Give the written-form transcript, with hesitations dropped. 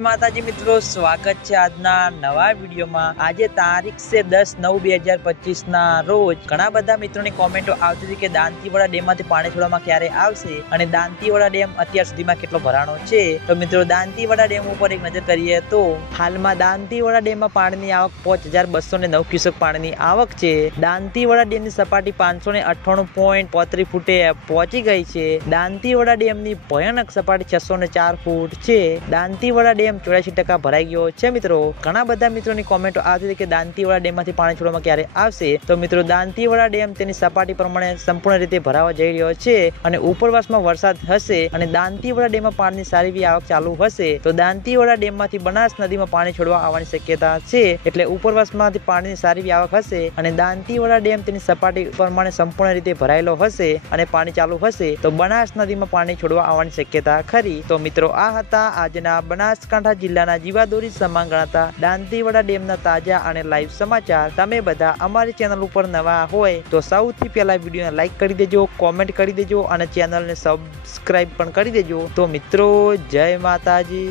માતાજી મિત્રો, સ્વાગત છે આજના નવા વિડીયોમાં। આજે તારીખ છે 10/9/2025 ના રોજ ઘણા બધા મિત્રોની કોમેન્ટો આવતી હતી કે દાંતીવાડા ડેમમાંથી પાણી છોડવામાં ક્યારે આવશે અને દાંતીવાડા ડેમ અત્યાર સુધીમાં કેટલો ભરાણો છે। તો મિત્રો, દાંતીવાડા ડેમ ઉપર એક નજર કરીએ તો હાલમાં દાંતીવાડા ડેમમાં પાણીની આવક 5209 ક્યુસેક પાણીની આવક છે। દાંતીવાડા ડેમની સપાટી 598.35 ફૂટે પહોંચી ગઈ છે। દાંતીવાડા ડેમની ભયાનક સપાટી 604 ફૂટ છે। દાંતીવાડા ડેમ 84% ભરાઈ ગયો છે। મિત્રો, ઘણા બધા મિત્રોની કોમેન્ટો આવતી હતી કે દાંતીવાડા ડેમમાંથી પાણી છોડવામાં ક્યારે આવશે। તો મિત્રો, દાંતીવાડા ડેમ તેની સપાટી પ્રમાણે સંપૂર્ણ રીતે ભરાવા જઈ રહ્યો છે અને ઉપરવાસમાં વરસાદ હશે અને દાંતીવાડા ડેમમાં પાણીની સારી એવી આવક ચાલુ હશે। તો દાંતીવાડા ડેમમાંથી બનાસ નદીમાં પાણી છોડવા આવવાની શક્યતા છે, એટલે ઉપરવાસમાંથી પાણીની સારી એવી આવક હશે અને દાંતીવાડા ડેમ તેની સપાટી પ્રમાણે સંપૂર્ણ રીતે ભરાયેલો હશે અને પાણી ચાલુ હશે તો બનાસ નદીમાં પાણી છોડવા આવવાની શક્યતા ખરી। તો મિત્રો, આ હતા આજના બનાસકાંઠા જિલ્લાના જીવાદોરી સમાન ગણાતા દાંતીવાડા ડેમના તાજા અને લાઈવ સમાચાર। તમે બધા અમારી ચેનલ ઉપર નવા હોય તો સૌથી પહેલા વિડીયોને લાઈક કરી દેજો, કોમેન્ટ કરી દેજો અને ચેનલને સબસ્ક્રાઇબ પણ કરી દેજો। તો મિત્રો, જય માતાજી।